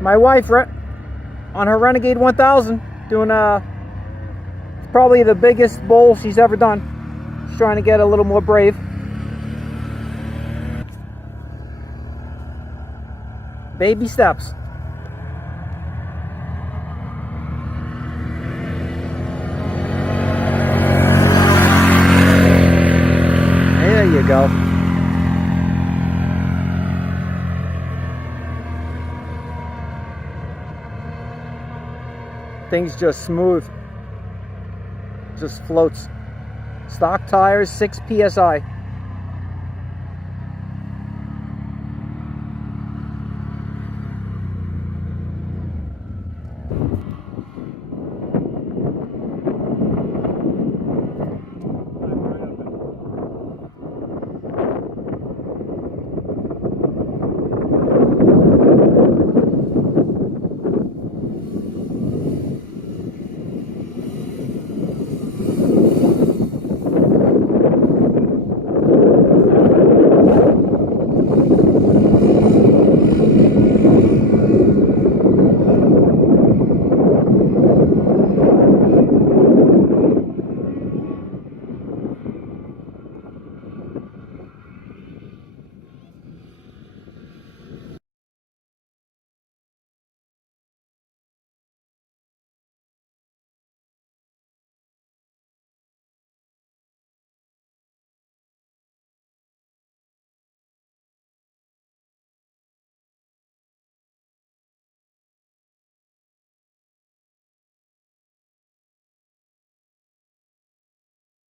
My wife on her Renegade 1000 doing probably the biggest bowl she's ever done. She's trying to get a little more brave. Baby steps. There you go. Thing's just smooth. Just floats. Stock tires, 6 psi.